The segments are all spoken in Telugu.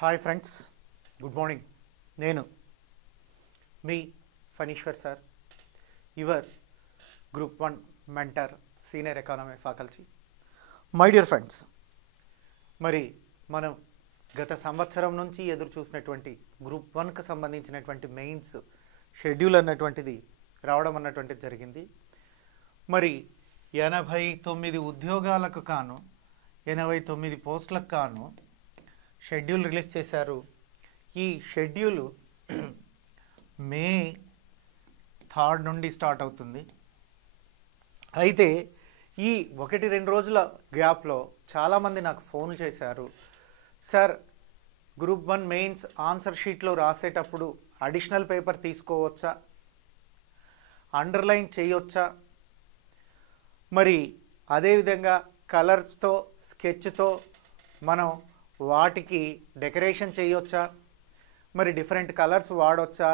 Hi friends, good morning. నేను మీ Phaneeshwar sir, your group 1 mentor, senior economy faculty. My dear friends, మరి మనం గత సంవత్సరం నుంచి ఎదురు చూసినటువంటి గ్రూప్ 1కు సంబంధించినటువంటి మెయిన్స్ షెడ్యూల్ అన్నటువంటిది రావడం అన్నటువంటిది జరిగింది. మరి 89 ఉద్యోగాలకు కాను 89 పోస్టులకు కాను షెడ్యూల్ రిలీజ్ చేశారు. ఈ షెడ్యూల్ మే 3 నుండి స్టార్ట్ అవుతుంది. అయితే ఈ 1-2 రోజుల గ్యాప్లో చాలామంది నాకు ఫోన్లు చేశారు. సార్, గ్రూప్ 1 మెయిన్స్ ఆన్సర్ షీట్లో రాసేటప్పుడు అడిషనల్ పేపర్ తీసుకోవచ్చా, అండర్లైన్ చేయొచ్చా, మరి అదేవిధంగా కలర్స్తో స్కెచ్తో మనం వాటికి డెకరేషన్ చేయొచ్చా, మరి డిఫరెంట్ కలర్స్ వాడొచ్చా,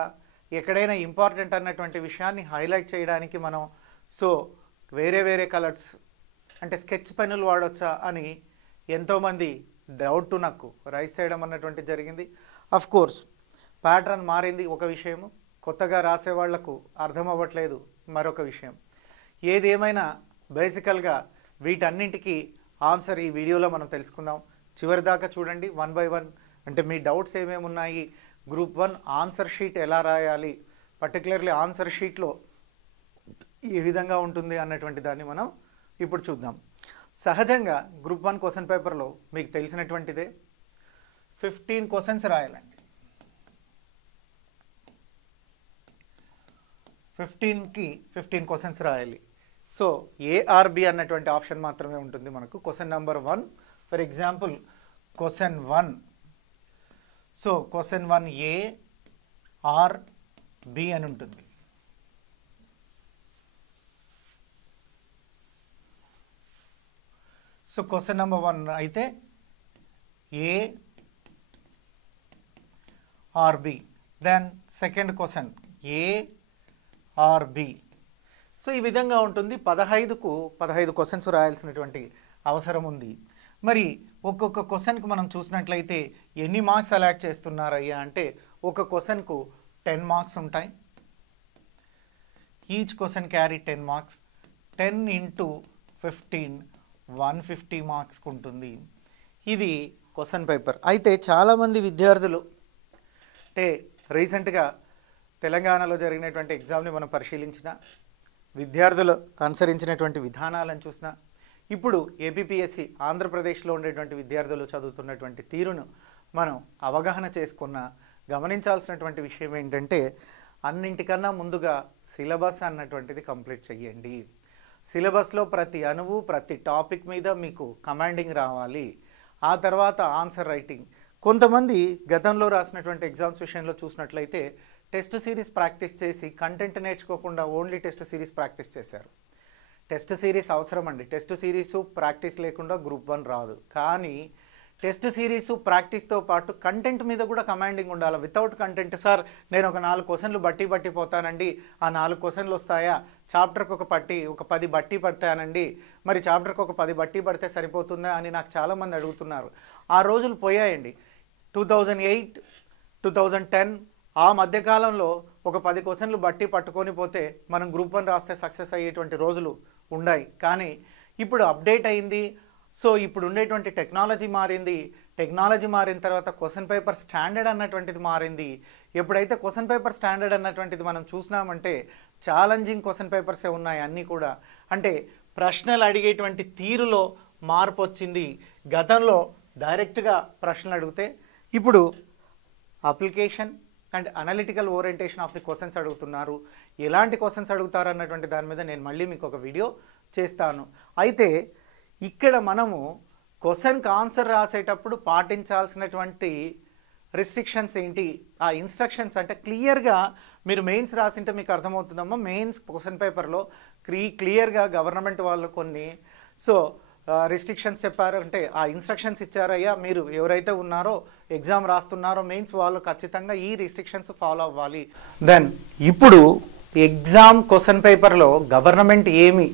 ఎక్కడైనా ఇంపార్టెంట్ అన్నటువంటి విషయాన్ని హైలైట్ చేయడానికి మనం వేరే కలర్స్ అంటే స్కెచ్ పెన్నులు వాడొచ్చా అని ఎంతోమంది డౌట్ నాకు రైజ్ చేయడం అన్నటువంటి జరిగింది. అఫ్ కోర్స్ ప్యాటర్న్ మారింది ఒక విషయము, కొత్తగా రాసే వాళ్లకు అర్థం అవ్వట్లేదు మరొక విషయం. ఏదేమైనా బేసికల్గా వీటన్నింటికి ఆన్సర్ ఈ వీడియోలో మనం తెలుసుకుందాం. చివరి దాకా చూడండి, 1 by 1. అంటే మీ డౌట్స్ ఏమేమి ఉన్నాయి, గ్రూప్ 1 ఆన్సర్ షీట్ ఎలా రాయాలి, పర్టికులర్లీ ఆన్సర్ షీట్లో ఏ విధంగా ఉంటుంది అన్నటువంటి దాన్ని మనం ఇప్పుడు చూద్దాం. సహజంగా గ్రూప్ 1 క్వశ్చన్ పేపర్లో మీకు తెలిసినటువంటిదే 15 క్వశ్చన్స్ రాయాలండి. 15కి 15 క్వశ్చన్స్ రాయాలి. సో ఏఆర్బి అన్నటువంటి ఆప్షన్ మాత్రమే ఉంటుంది మనకు. Question number 1, for example question 1. So question 1 A R B అని ఉంటుంది. సో క్వశ్చన్ నెంబర్ 1 అయితే A R B. Then second question A R B. So ఈ విధంగా ఉంటుంది. 15కు 15 క్వశ్చన్స్ రాయాల్సినటువంటి అవసరం ఉంది. మరి ఒక్కొక్క క్వశ్చన్కి మనం చూసినట్లయితే ఎన్ని మార్క్స్ అలాట్ చేస్తున్నారయ్యా అంటే ఒక క్వశ్చన్కు 10 మార్క్స్ ఉంటాయి. Each question carry 10 marks. 10 × 15 150 మార్క్స్కి ఉంటుంది. ఇది క్వశ్చన్ పేపర్. అయితే చాలామంది విద్యార్థులు అంటే రీసెంట్గా తెలంగాణలో జరిగినటువంటి ఎగ్జామ్ని మనం పరిశీలించిన, విద్యార్థులు అనుసరించినటువంటి విధానాలను చూసిన, ఇప్పుడు ఏపీపీఎస్సీ ఆంధ్రప్రదేశ్లో ఉండేటువంటి విద్యార్థులు చదువుతున్నటువంటి తీరును మనం అవగాహన చేసుకున్న గమనించాల్సినటువంటి విషయం ఏంటంటే, అన్నింటికన్నా ముందుగా సిలబస్ అన్నటువంటిది కంప్లీట్ చేయండి. సిలబస్లో ప్రతి అణువు ప్రతి టాపిక్ మీద మీకు కమాండింగ్ రావాలి. ఆ తర్వాత ఆన్సర్ రైటింగ్. కొంతమంది గతంలో రాసినటువంటి ఎగ్జామ్స్ విషయంలో చూసినట్లయితే టెస్ట్ సిరీస్ ప్రాక్టీస్ చేసి కంటెంట్ నేర్చుకోకుండా ఓన్లీ టెస్ట్ సిరీస్ ప్రాక్టీస్ చేశారు. టెస్ట్ సిరీస్ అవసరం అండి. టెస్ట్ సిరీసు ప్రాక్టీస్ లేకుండా గ్రూప్ 1 రాదు. కానీ టెస్ట్ సిరీసు ప్రాక్టీస్తో పాటు కంటెంట్ మీద కూడా కమాండింగ్ ఉండాలి. వితౌట్ కంటెంట్, సార్ నేను ఒక 4 క్వశ్చన్లు బట్టి పోతానండి, ఆ 4 క్వశ్చన్లు వస్తాయా, చాప్టర్కి ఒక 10 బట్టి పట్టానండి, మరి చాప్టర్కి ఒక 10 బట్టి పడితే సరిపోతుందా అని నాకు చాలామంది అడుగుతున్నారు. ఆ రోజులు పోయాయండి. 2008 2010 ఆ మధ్యకాలంలో ఒక 10 క్వశ్చన్లు బట్టి పట్టుకొని పోతే మనం గ్రూప్ 1 రాస్తే సక్సెస్ అయ్యేటువంటి రోజులు ఉన్నాయి. కానీ ఇప్పుడు అప్డేట్ అయింది. సో ఇప్పుడు ఉండేటువంటి టెక్నాలజీ మారింది. టెక్నాలజీ మారిన తర్వాత క్వశ్చన్ పేపర్ స్టాండర్డ్ అన్నటువంటిది మారింది. ఎప్పుడైతే క్వశ్చన్ పేపర్ స్టాండర్డ్ అన్నటువంటిది మనం చూసినామంటే ఛాలెంజింగ్ క్వశ్చన్ పేపర్సే ఉన్నాయి అన్నీ కూడా. అంటే ప్రశ్నలు అడిగేటువంటి తీరులో మార్పు వచ్చింది. గతంలో డైరెక్ట్గా ప్రశ్నలు అడిగితే ఇప్పుడు application and analytical orientation of the questions అడుగుతున్నారు. ఎలాంటి క్వశ్చన్స్ అడుగుతారు అన్నటువంటి దాని మీద నేను మళ్ళీ మీకు ఒక వీడియో చేస్తాను. అయితే ఇక్కడ మనము క్వశ్చన్కి ఆన్సర్ రాసేటప్పుడు పాటించాల్సినటువంటి రిస్ట్రిక్షన్స్ ఏంటి, ఆ ఇన్స్ట్రక్షన్స్ అంటే క్లియర్గా మీరు మెయిన్స్ రాసింటే మీకు అర్థమవుతుందమ్మా. మెయిన్స్ క్వశ్చన్ పేపర్లో క్లియర్గా గవర్నమెంట్ వాళ్ళు కొన్ని రిస్ట్రిక్షన్స్ చెప్పారు. అంటే ఆ ఇన్స్ట్రక్షన్స్ ఇచ్చారయ్యా, మీరు ఎవరైతే ఉన్నారో ఎగ్జామ్ రాస్తున్నారో మెయిన్స్ వాళ్ళు ఖచ్చితంగా ఈ రిస్ట్రిక్షన్స్ ఫాలో అవ్వాలి. దెన్ ఇప్పుడు ఎగ్జామ్ క్వశ్చన్ పేపర్లో గవర్నమెంట్ ఏమి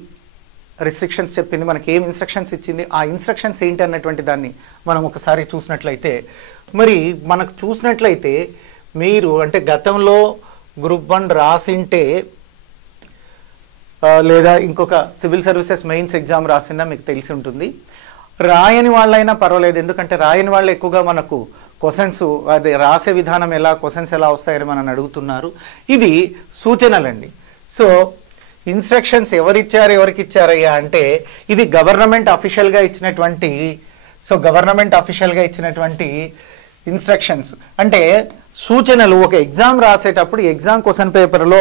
రిస్ట్రిక్షన్స్ చెప్పింది, మనకి ఏం ఇన్స్ట్రక్షన్స్ ఇచ్చింది, ఆ ఇన్స్ట్రక్షన్స్ ఏంటి అన్నటువంటి దాన్ని మనం ఒకసారి చూసినట్లయితే మరి మనకు చూసినట్లయితే మీరు అంటే గతంలో గ్రూప్ 1 రాసింటే లేదా ఇంకొక సివిల్ సర్వీసెస్ మెయిన్స్ ఎగ్జామ్ రాసినా మీకు తెలిసి ఉంటుంది. రాయని వాళ్ళైనా పర్వాలేదు, ఎందుకంటే రాయని వాళ్ళు ఎక్కువగా మనకు క్వశ్చన్స్ అది రాసే విధానం ఎలా, క్వశ్చన్స్ ఎలా వస్తాయని మనల్ని అడుగుతున్నారు. ఇది సూచనలండి. సో ఇన్స్ట్రక్షన్స్ ఎవరికి ఇచ్చారయ్యా అంటే ఇది గవర్నమెంట్ అఫీషియల్గా ఇచ్చినటువంటి ఇన్స్ట్రక్షన్స్ అంటే సూచనలు. ఒక ఎగ్జామ్ రాసేటప్పుడు ఎగ్జామ్ క్వశ్చన్ పేపర్లో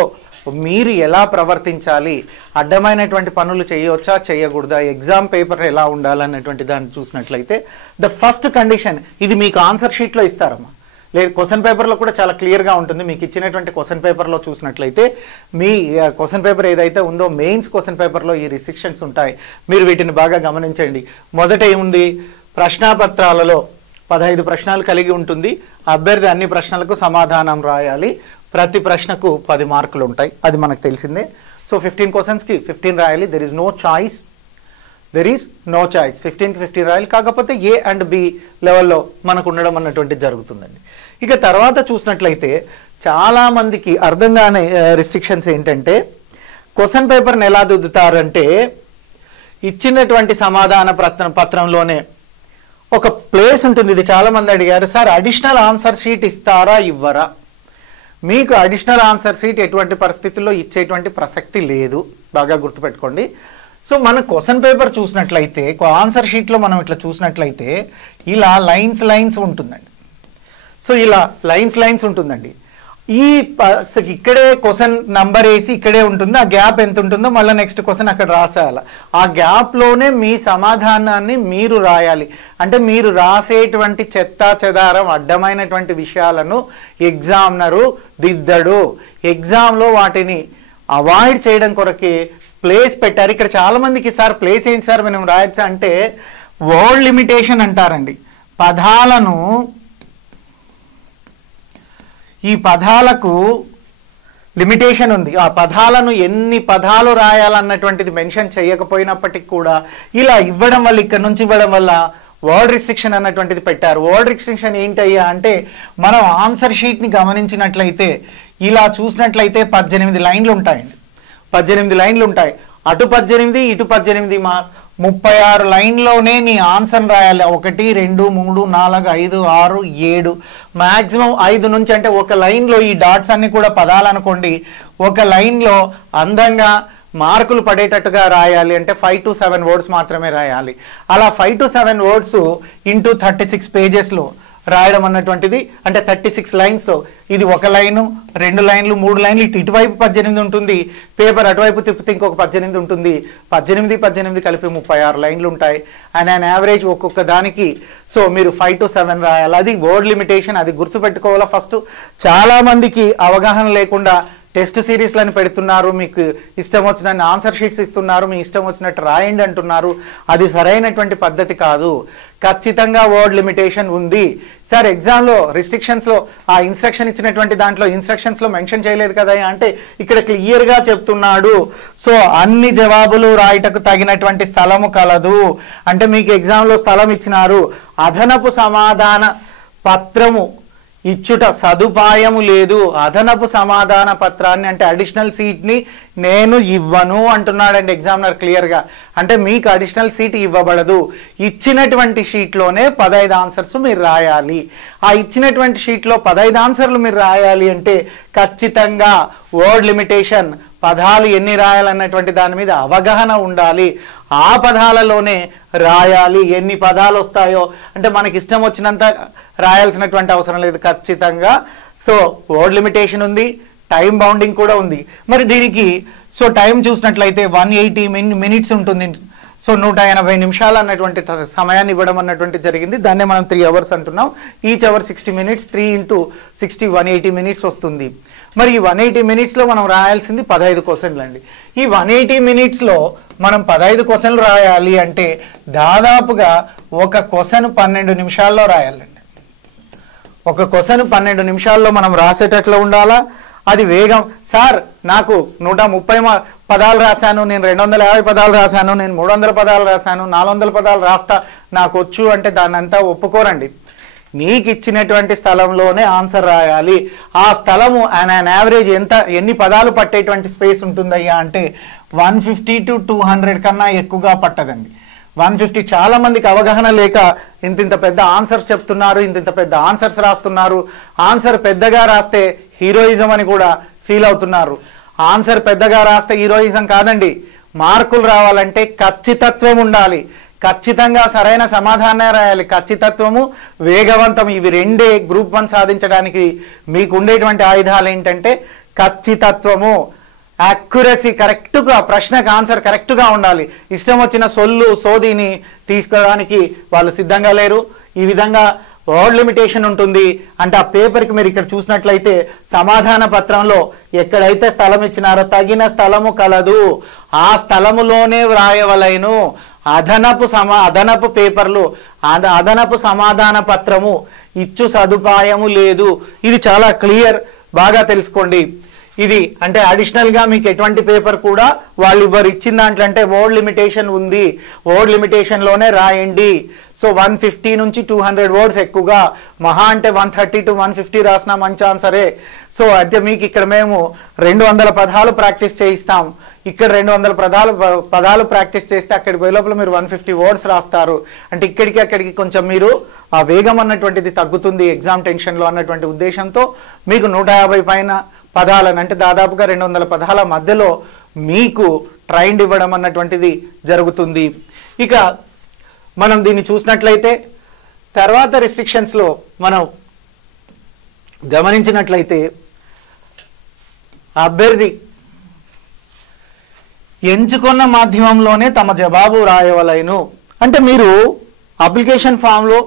మీరు ఎలా ప్రవర్తించాలి, అడ్డమైనటువంటి పనులు చేయవచ్చా చేయకూడదా, ఎగ్జామ్ పేపర్ ఎలా ఉండాలన్నటువంటి దాన్ని చూసినట్లయితే ద ఫస్ట్ కండిషన్ ఇది మీకు ఆన్సర్ షీట్లో ఇస్తారమ్మా, లేదు క్వశ్చన్ పేపర్లో కూడా చాలా క్లియర్గా ఉంటుంది. మీకు ఇచ్చినటువంటి క్వశ్చన్ పేపర్లో చూసినట్లయితే మీ క్వశ్చన్ పేపర్ ఏదైతే ఉందో మెయిన్స్ క్వశ్చన్ పేపర్లో ఈ రిస్ట్రిక్షన్స్ ఉంటాయి. మీరు వీటిని బాగా గమనించండి. మొదట ఏముంది, ప్రశ్నాపత్రాలలో 15 ప్రశ్నలు కలిగి ఉంటుంది. అభ్యర్థి అన్ని ప్రశ్నలకు సమాధానం రాయాలి. ప్రతి ప్రశ్నకు 10 మార్కులు ఉంటాయి, అది మనకు తెలిసిందే. సో 15 క్వశ్చన్స్కి 15 రాయాలి. దెర్ ఈజ్ నో చాయిస్ 15కి 15 రాయాలి. కాకపోతే ఏ అండ్ బి లెవెల్లో మనకు ఉండడం అన్నటువంటిది జరుగుతుందండి. ఇక తర్వాత చూసినట్లయితే చాలామందికి అర్థం కాని రిస్ట్రిక్షన్స్ ఏంటంటే క్వశ్చన్ పేపర్ని ఎలా దిద్దుతారంటే ఇచ్చినటువంటి సమాధాన పత్రంలోనే ఒక ప్లేస్ ఉంటుంది. ఇది చాలామంది అడిగారు, సార్ అడిషనల్ ఆన్సర్ షీట్ ఇస్తారా ఇవ్వరా? మీకు అడిషనల్ ఆన్సర్ షీట్ ఎటువంటి పరిస్థితుల్లో ఇచ్చేటువంటి ప్రసక్తి లేదు, బాగా గుర్తుపెట్టుకోండి. సో మన క్వశ్చన్ పేపర్ చూసినట్లయితే ఆన్సర్ షీట్లో మనం ఇట్లా చూసినట్లయితే ఇలా లైన్స్ ఉంటుందండి. సో ఇలా లైన్స్ ఉంటుందండి. ఇక్కడే క్వశ్చన్ నంబర్ వేసి ఇక్కడే ఉంటుంది, ఆ గ్యాప్ ఎంత ఉంటుందో మళ్ళీ నెక్స్ట్ క్వశ్చన్ అక్కడ రాసేయాలి. ఆ గ్యాప్లోనే మీ సమాధానాన్ని మీరు రాయాలి. అంటే మీరు రాసేటువంటి చెత్తా చెదారం అడ్డమైనటువంటి విషయాలను ఎగ్జామినరు దిద్దడు. ఎగ్జామ్లో వాటిని అవాయిడ్ చేయడం కొరకే ప్లేస్ పెట్టారు. ఇక్కడ చాలామందికి సార్ ప్లేస్ ఏంటి సార్ మనం రాయొచ్చా అంటే వర్డ్ లిమిటేషన్ అంటారండి. ఈ పదాలకు లిమిటేషన్ ఉంది. ఆ పదాలను ఎన్ని పదాలు రాయాలన్నటువంటిది మెన్షన్ చేయకపోయినప్పటికీ కూడా ఇలా ఇవ్వడం వల్ల, ఇక్కడ నుంచి ఇవ్వడం వల్ల వర్డ్ రిస్ట్రిక్షన్ అన్నటువంటిది పెట్టారు. వర్డ్ రిస్ట్రిక్షన్ ఏంటయ్యా అంటే మనం ఆన్సర్ షీట్ని గమనించినట్లయితే ఇలా చూసినట్లయితే 18 లైన్లు ఉంటాయండి. 18 లైన్లు ఉంటాయి. అటు 18 ఇటు 18 36 లైన్లోనే నీ ఆన్సర్ రాయాలి. 1 2 3 4 5 6 7 మ్యాక్సిమం 5 నుంచి, అంటే ఒక లైన్లో ఈ డాట్స్ అన్ని కూడా పదాలు అనుకోండి. ఒక లైన్లో అందంగా మార్కులు పడేటట్టుగా రాయాలి అంటే 5 to 7 వర్డ్స్ మాత్రమే రాయాలి. అలా 5 to 7 వర్డ్స్ ఇంటూ 36 పేజెస్లో రాయడం అన్నటువంటిది, అంటే 36 లైన్స్. ఇది 1 లైను 2 లైన్లు 3 లైన్లు, ఇటువైపు 18 ఉంటుంది, పేపర్ అటువైపు తిప్పితే ఇంకొక 18 ఉంటుంది. 18 కలిపి 36 లైన్లు ఉంటాయి. అండ్ an యావరేజ్ ఒక్కొక్క దానికి. సో మీరు 5 to 7 రాయాలి. అది వర్డ్ లిమిటేషన్, అది గుర్తుపెట్టుకోవాలా. ఫస్ట్ చాలామందికి అవగాహన లేకుండా టెస్ట్ సిరీస్లను పెడుతున్నారు, మీకు ఇష్టం వచ్చిన ఆన్సర్ షీట్స్ ఇస్తున్నారు, మీ ఇష్టం వచ్చినట్టు రాయండి అంటున్నారు. అది సరైనటువంటి పద్ధతి కాదు. ఖచ్చితంగా వర్డ్ లిమిటేషన్ ఉంది. సార్ ఎగ్జామ్లో రిస్ట్రిక్షన్స్లో ఆ ఇన్స్ట్రక్షన్ ఇచ్చినటువంటి దాంట్లో ఇన్స్ట్రక్షన్స్లో మెన్షన్ చేయలేదు కదా అంటే ఇక్కడ క్లియర్గా చెప్తున్నాడు. సో అన్ని జవాబులు రాయటకు తగినటువంటి స్థలము కలదు. అంటే మీకు ఎగ్జామ్లో స్థలం ఇచ్చినారు, అదనపు సమాధాన పత్రము ఇచ్చుట సదుపాయము లేదు. అదనపు సమాధాన పత్రాన్ని అంటే అడిషనల్ సీట్ని నేను ఇవ్వను అంటున్నాడండి ఎగ్జామినర్ క్లియర్గా. అంటే మీకు అడిషనల్ సీట్ ఇవ్వబడదు. ఇచ్చినటువంటి షీట్లోనే 15 ఆన్సర్స్ మీరు రాయాలి. ఆ ఇచ్చినటువంటి షీట్లో 15 ఆన్సర్లు మీరు రాయాలి అంటే ఖచ్చితంగా వర్డ్ లిమిటేషన్, పదాలు ఎన్ని రాయాలన్నటువంటి దాని మీద అవగాహన ఉండాలి. ఆ పదాలలోనే రాయాలి. ఎన్ని పదాలు వస్తాయో అంటే మనకి ఇష్టం వచ్చినంత రాయాల్సినటువంటి అవసరం లేదు ఖచ్చితంగా. సో వర్డ్ లిమిటేషన్ ఉంది, టైం బౌండింగ్ కూడా ఉంది. మరి దీనికి సో టైం చూసినట్లయితే 180 minutes ఉంటుంది. సో 180 నిమిషాలు అన్నటువంటి సమయాన్ని ఇవ్వడం అన్నటువంటి జరిగింది. దాన్నే మనం 3 hours అంటున్నాం. Each hour 60 minutes, 3 into 60 180 minutes వస్తుంది. మరి ఈ 180 minutesలో మనం రాయాల్సింది 15 క్వశ్చన్లు అండి. ఈ 180 minutesలో మనం 15 క్వశ్చన్లు రాయాలి అంటే దాదాపుగా ఒక క్వశ్చన్ 12 నిమిషాల్లో రాయాలండి. ఒక క్వశ్చన్ 12 నిమిషాల్లో మనం రాసేటట్లు ఉండాలా. అది వేగం. సార్ నాకు 130 పదాలు రాశాను, నేను 250 పదాలు రాశాను, నేను 300 పదాలు రాశాను, 400 పదాలు రాస్తా నాకు వచ్చు అంటే దాన్ని అంతా ఒప్పుకోరండి. మీకు ఇచ్చినటువంటి స్థలంలోనే ఆన్సర్ రాయాలి. ఆ స్థలము అన్ యావరేజ్ ఎన్ని పదాలు పట్టేటువంటి స్పేస్ ఉంటుందయ్యా అంటే 150 to 200 కన్నా ఎక్కువగా పట్టదండి. 150. చాలా మందికి అవగాహన లేక ఇంత పెద్ద ఆన్సర్స్ చెప్తున్నారు, ఇంత పెద్ద ఆన్సర్స్ రాస్తున్నారు. ఆన్సర్ పెద్దగా రాస్తే హీరోయిజం అని కూడా ఫీల్ అవుతున్నారు. ఆన్సర్ పెద్దగా రాస్తే హీరోయిజం కాదండి. మార్కులు రావాలంటే ఖచ్చితత్వం ఉండాలి, ఖచ్చితంగా సరైన సమాధానం రాయాలి. ఖచ్చితత్వము, వేగవంతం, ఇవి రెండే గ్రూప్ 1 సాధించడానికి మీకు ఉండేటువంటి ఆయుధాలు ఏంటంటే ఖచ్చితత్వము, యాక్యురసీ, కరెక్ట్గా ప్రశ్నకు ఆన్సర్ కరెక్ట్గా ఉండాలి. ఇష్టం వచ్చిన సోదిని తీసుకోవడానికి వాళ్ళు సిద్ధంగా లేరు. ఈ విధంగా వర్డ్ లిమిటేషన్ ఉంటుంది. అంటే ఆ పేపర్కి మీరు ఇక్కడ చూసినట్లయితే సమాధాన పత్రంలో ఎక్కడైతే స్థలం ఇచ్చినారో తగిన స్థలము కలదు, ఆ స్థలములోనే వ్రాయవలెను. అదనపు పేపర్లు, అదనపు సమాధాన పత్రము ఇచ్చు సదుపాయము లేదు. ఇది చాలా క్లియర్, బాగా తెలుసుకోండి. ఇది అంటే అడిషనల్గా మీకు ఎటువంటి పేపర్ కూడా వాళ్ళు ఇచ్చిన దాంట్లో అంటే వర్డ్ లిమిటేషన్ ఉంది, వర్డ్ లిమిటేషన్లోనే రాయండి. సో 150 నుంచి 200 వర్డ్స్ ఎక్కువగా, మహా అంటే 130 to 150 రాసినా మంచి ఆన్సరే. సో అయితే మీకు ఇక్కడ మేము 200 పదాలు ప్రాక్టీస్ చేయిస్తాం. ఇక్కడ 200 పదాలు ప్రాక్టీస్ చేస్తే అక్కడికి పోయే లోపల మీరు 150 వర్డ్స్ రాస్తారు. అంటే ఇక్కడికి అక్కడికి కొంచెం మీరు ఆ వేగం అన్నటువంటిది తగ్గుతుంది ఎగ్జామ్ టెన్షన్లో అన్నటువంటి ఉద్దేశంతో మీకు 150 పైన పదాలను అంటే దాదాపుగా 200 పదాల మధ్యలో మీకు ట్రైన్ ఇవ్వడం అన్నటువంటిది జరుగుతుంది. ఇక మనం దీన్ని చూసినట్లయితే తర్వాత రిస్ట్రిక్షన్స్లో మనం గమనించినట్లయితే అభ్యర్థి ఎంచుకున్న మాధ్యమంలోనే తమ జవాబు రాయవలెను. అంటే మీరు అప్లికేషన్ ఫామ్లో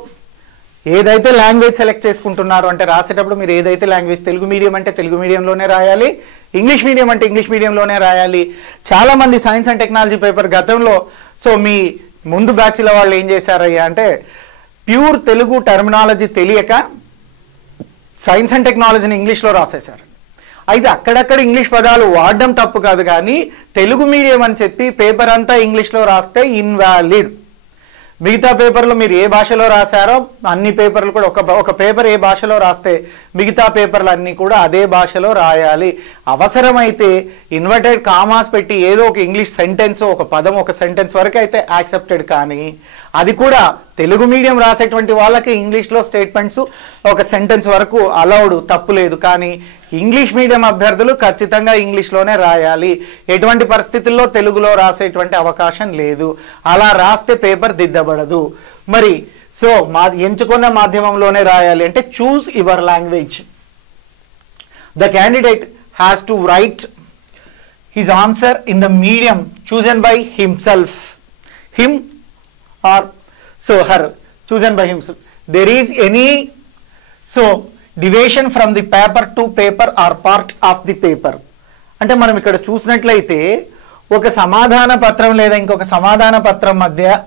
ఏదైతే లాంగ్వేజ్ సెలెక్ట్ చేసుకుంటున్నారో అంటే రాసేటప్పుడు మీరు ఏదైతే లాంగ్వేజ్, తెలుగు మీడియం అంటే తెలుగు మీడియంలోనే రాయాలి, ఇంగ్లీష్ మీడియం అంటే ఇంగ్లీష్ మీడియంలోనే రాయాలి. చాలామంది సైన్స్ అండ్ టెక్నాలజీ పేపర్ గతంలో సో మీ ముందు బ్యాచ్ల వాళ్ళు ఏం చేశారయ్యా అంటే ప్యూర్ తెలుగు టర్మినాలజీ తెలియక సైన్స్ అండ్ టెక్నాలజీని ఇంగ్లీష్లో రాసేశారు. అయితే అక్కడక్కడ ఇంగ్లీష్ పదాలు వాడడం తప్పు కాదు, కానీ తెలుగు మీడియం అని చెప్పి పేపర్ అంతా ఇంగ్లీష్లో రాస్తే ఇన్వాలిడ్. మిగతా పేపర్లు మీరు ఏ భాషలో రాశారో అన్ని పేపర్లు కూడా ఒక పేపర్ ఏ భాషలో రాస్తే మిగతా పేపర్లు అన్నీ కూడా అదే భాషలో రాయాలి. అవసరమైతే ఇన్వర్టెడ్ కామాస్ పెట్టి ఏదో ఒక ఇంగ్లీష్ సెంటెన్స్, ఒక పదం, ఒక సెంటెన్స్ వరకు అయితే యాక్సెప్టెడ్, కానీ అది కూడా తెలుగు మీడియం రాసేటువంటి వాళ్ళకి ఇంగ్లీష్లో స్టేట్మెంట్స్ ఒక సెంటెన్స్ వరకు అలౌడ్, తప్పు లేదు. కానీ ఇంగ్లీష్ మీడియం అభ్యర్థులు ఖచ్చితంగా ఇంగ్లీష్లోనే రాయాలి. ఎటువంటి పరిస్థితుల్లో తెలుగులో రాసేటువంటి అవకాశం లేదు. అలా రాస్తే పేపర్ దిద్దబడదు. మరి సో ఎంచుకున్న మాధ్యమంలోనే రాయాలి అంటే choose your language. The candidate has to right his answer in the medium chosen by himself, him or so her chosen by himself. There is any so deviation from the paper to paper or part of the paper. అంటే మనం ఇక్కడ చూసినట్లయితే ఒక సమాధాన పత్రం లేదా ఇంకొక సమాధాన పత్రం మధ్య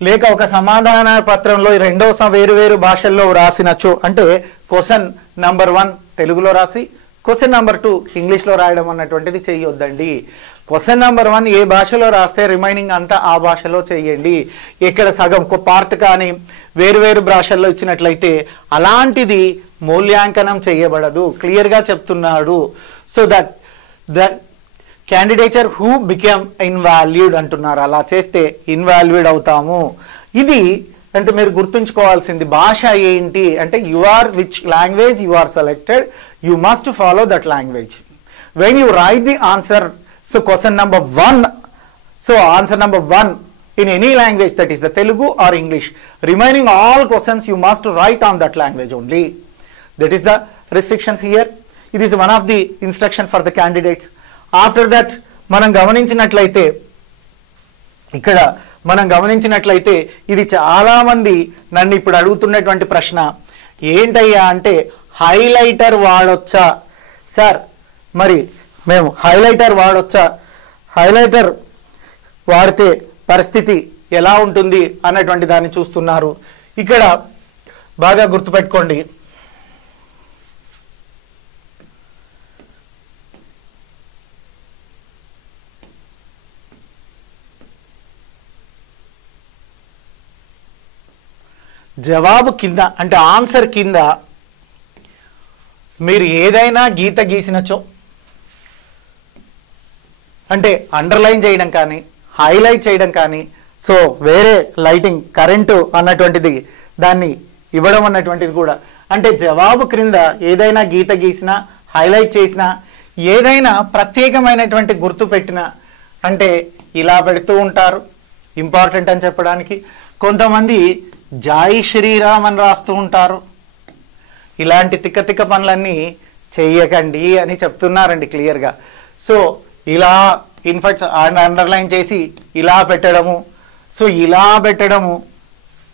లేక ఒక సమాధాన పత్రంలో వేరు భాషల్లో రాసినచ్చు అంటే క్వశ్చన్ నంబర్ 1 తెలుగులో రాసి క్వశ్చన్ నంబర్ 2 ఇంగ్లీష్లో రాయడం అన్నటువంటిది చేయొద్దండి. క్వశ్చన్ నెంబర్ 1 ఏ భాషలో రాస్తే రిమైనింగ్ అంతా ఆ భాషలో చేయండి. ఇక్కడ సగం పార్ట్ కానీ వేరు భాషల్లో ఇచ్చినట్లయితే అలాంటిది మూల్యాంకనం చేయబడదు, క్లియర్గా చెప్తున్నాడు. So that the candidature who become ఇన్వాల్యూడ్ అంటున్నారు. అలా చేస్తే ఇన్వాల్యూడ్ అవుతాము. ఇది అంటే మీరు గుర్తుంచుకోవాల్సింది భాష ఏంటి అంటే you are which language you are selected, you must follow that language. When you write the answer, so question number 1, so answer number 1 in any language, that is the Telugu or English, remaining all questions you must write on that language only. That is the restrictions here. It is one of the instruction for the candidates. After that మనం గమనించినట్లయితే ఇది చాలా మంది నన్ను ఇప్పుడు అడుగుతున్నటువంటి ప్రశ్న ఏంటయ్యా అంటే హైలైటర్ వాడొచ్చా సార్? మరి మేము హైలైటర్ వాడొచ్చా, హైలైటర్ వాడితే పరిస్థితి ఎలా ఉంటుంది అన్నటువంటి దాన్ని చూస్తున్నారు. ఇక్కడ బాగా గుర్తుపెట్టుకోండి, జవాబు కింద అంటే ఆన్సర్ కింద మీరు ఏదైనా గీత గీసినచో అంటే అండర్లైన్ చేయడం కానీ హైలైట్ చేయడం కానీ సో వేరే లైటింగ్ కరెంటు అన్నటువంటిది దాన్ని ఇవ్వడం అన్నటువంటిది కూడా అంటే జవాబు క్రింద ఏదైనా గీత గీసినా హైలైట్ చేసినా ఏదైనా ప్రత్యేకమైనటువంటి గుర్తు పెట్టినా అంటే ఇలా పెడుతూ ఉంటారు ఇంపార్టెంట్ అని చెప్పడానికి. కొంతమంది జై శ్రీరామ్ అని రాస్తూ ఉంటారు. ఇలాంటి తిక్క తిక్క పనులన్నీ చెయ్యకండి అని చెప్తున్నారండి క్లియర్గా. సో ఇలా ఇన్ఫాక్ట్ అండర్లైన్ చేసి ఇలా పెట్టడము సో ఇలా పెట్టడము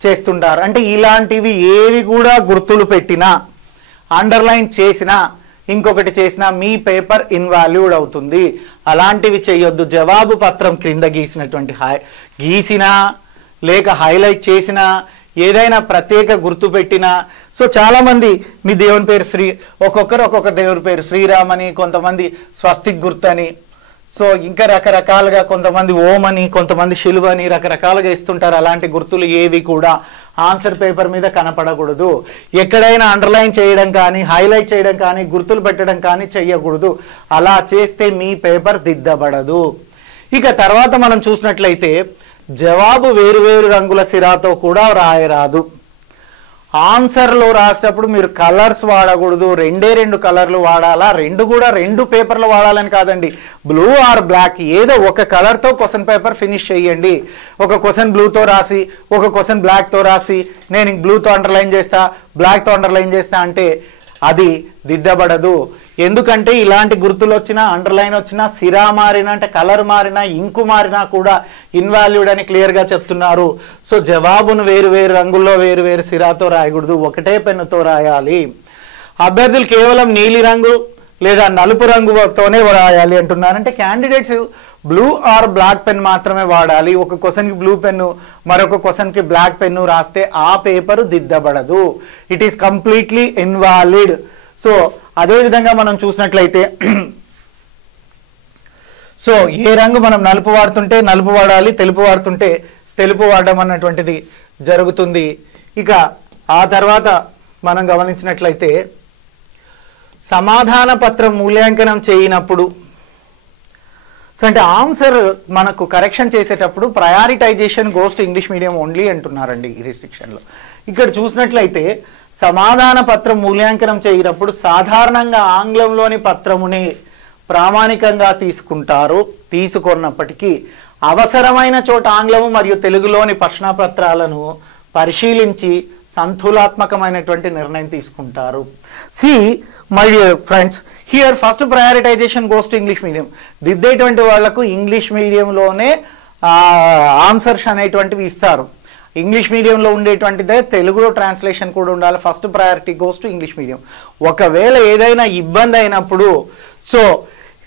చేస్తుంటారు. అంటే ఇలాంటివి ఏవి కూడా గుర్తులు పెట్టినా అండర్లైన్ చేసినా ఇంకొకటి చేసినా మీ పేపర్ ఇన్వాల్యూడ్ అవుతుంది. అలాంటివి చేయొద్దు. జవాబు పత్రం క్రింద గీసినటువంటి గీసినా లేక హైలైట్ చేసినా ఏదైనా ప్రత్యేక గుర్తు పెట్టినా సో చాలామంది మీ దేవుని పేరు ఒక్కొక్కరు ఒక్కొక్క దేవుని పేరు శ్రీరామ్ అని, కొంతమంది స్వస్తిక్ గుర్తు అని, సో ఇంకా రకరకాలుగా కొంతమంది ఓం అని, కొంతమంది శిలువ అని రకరకాలుగా ఇస్తుంటారు. అలాంటి గుర్తులు ఏవి కూడా ఆన్సర్ పేపర్ మీద కనపడకూడదు. ఎక్కడైనా అండర్లైన్ చేయడం కానీ హైలైట్ చేయడం కానీ గుర్తులు పెట్టడం కానీ చెయ్యకూడదు. అలా చేస్తే మీ పేపర్ దిద్దబడదు. ఇక తర్వాత మనం చూసినట్లయితే జవాబు వేరు రంగుల సిరాతో కూడా రాయరాదు. ఆన్సర్లో రాసేటప్పుడు మీరు కలర్స్ వాడకూడదు. రెండు కలర్లు వాడాలా, రెండు పేపర్లు వాడాలని కాదండి. బ్లూ ఆర్ బ్లాక్ ఏదో ఒక కలర్తో క్వశ్చన్ పేపర్ ఫినిష్ చేయండి. ఒక క్వశ్చన్ బ్లూతో రాసి ఒక క్వశ్చన్ బ్లాక్తో రాసి నేను బ్లూతో అండర్లైన్ చేస్తా బ్లాక్తో అండర్లైన్ చేస్తా అంటే అది దిద్దబడదు. ఎందుకంటే ఇలాంటి గుర్తులు వచ్చినా అండర్లైన్ వచ్చినా సిరా మారినా అంటే కలర్ మారినా ఇంకు మారినా కూడా ఇన్వాల్యూడ్ అని క్లియర్గా చెప్తున్నారు. సో జవాబును వేరు రంగుల్లో వేరు సిరాతో రాయకూడదు, ఒకటే పెన్నుతో రాయాలి. అభ్యర్థులు కేవలం నీలి రంగు లేదా నలుపు రంగుతోనే రాయాలి అంటున్నారు. అంటే candidates blue or black pen మాత్రమే వాడాలి. ఒక క్వశ్చన్కి బ్లూ పెన్ను మరొక క్వశ్చన్కి బ్లాక్ పెన్ను రాస్తే ఆ పేపరు దిద్దబడదు. It is completely invalid. So అదేవిధంగా మనం చూసినట్లయితే సో ఏ రంగు మనం నలుపు వాడుతుంటే నలుపు వాడాలి, తెలుపు వాడుతుంటే తెలుపు వాడడం అన్నటువంటిది జరుగుతుంది. ఇక ఆ తర్వాత మనం గమనించినట్లయితే సమాధాన పత్రం మూల్యాంకనం చేయనప్పుడు సో అంటే ఆన్సర్ మనకు కరెక్షన్ చేసేటప్పుడు prioritisation goes to English medium only అంటున్నారండి ఈ రిస్ట్రిక్షన్లో. ఇక్కడ చూసినట్లయితే సమాధాన పత్రం మూల్యాంకనం చేయనప్పుడు సాధారణంగా ఆంగ్లంలోని పత్రముని ప్రామాణికంగా తీసుకున్నప్పటికీ అవసరమైన చోట ఆంగ్లము మరియు తెలుగులోని ప్రశ్నపత్రాలను పరిశీలించి సంతులాత్మకమైనటువంటి నిర్ణయం తీసుకుంటారు. See my dear friends, here first prioritization goes to English medium. దిద్దేటువంటి వాళ్లకు ఇంగ్లీష్ మీడియంలోనే ఆన్సర్స్ అనేటువంటివి ఇస్తారు. ఇంగ్లీష్ మీడియంలో ఉండేటువంటిదే తెలుగులో ట్రాన్స్లేషన్ కూడా ఉండాలి. First priority goes to English medium. ఒకవేళ ఏదైనా ఇబ్బంది అయినప్పుడు సో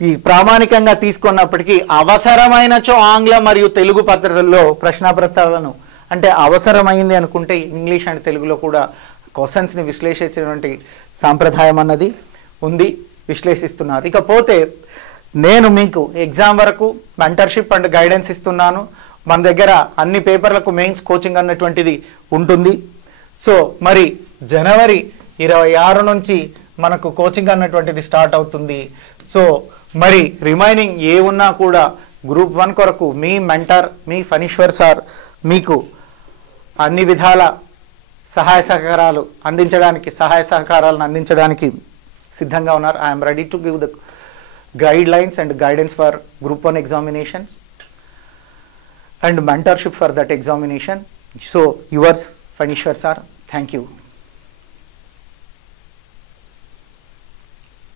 ఈ ప్రామాణికంగా తీసుకున్నప్పటికీ అవసరమైనచో ఆంగ్ల మరియు తెలుగు పత్రికల్లో ప్రశ్నపత్రాలను అంటే అవసరమైంది అనుకుంటే ఇంగ్లీష్ అండ్ తెలుగులో కూడా క్వశ్చన్స్ని విశ్లేషించేటువంటి సాంప్రదాయం అన్నది ఉంది, విశ్లేషిస్తున్నారు. ఇకపోతే నేను మీకు ఎగ్జామ్ వరకు మెంటర్షిప్ అండ్ గైడెన్స్ ఇస్తున్నాను. మన దగ్గర అన్ని పేపర్లకు మెయిన్స్ కోచింగ్ అన్నటువంటిది ఉంటుంది. సో మరి జనవరి 26 నుంచి మనకు కోచింగ్ అన్నటువంటిది స్టార్ట్ అవుతుంది. సో మరి రిమైనింగ్ ఏ ఉన్నా కూడా గ్రూప్ 1 కొరకు మీ మెంటర్ మీ ఫణీశ్వర్ సార్ మీకు అన్ని విధాల సహాయ సహకారాలను అందించడానికి సిద్ధంగా ఉన్నారు. I'm ready to give the guide lines and guidance for group 1 examinations and mentorship for that examination. So yours Phanishwar sir, thank you.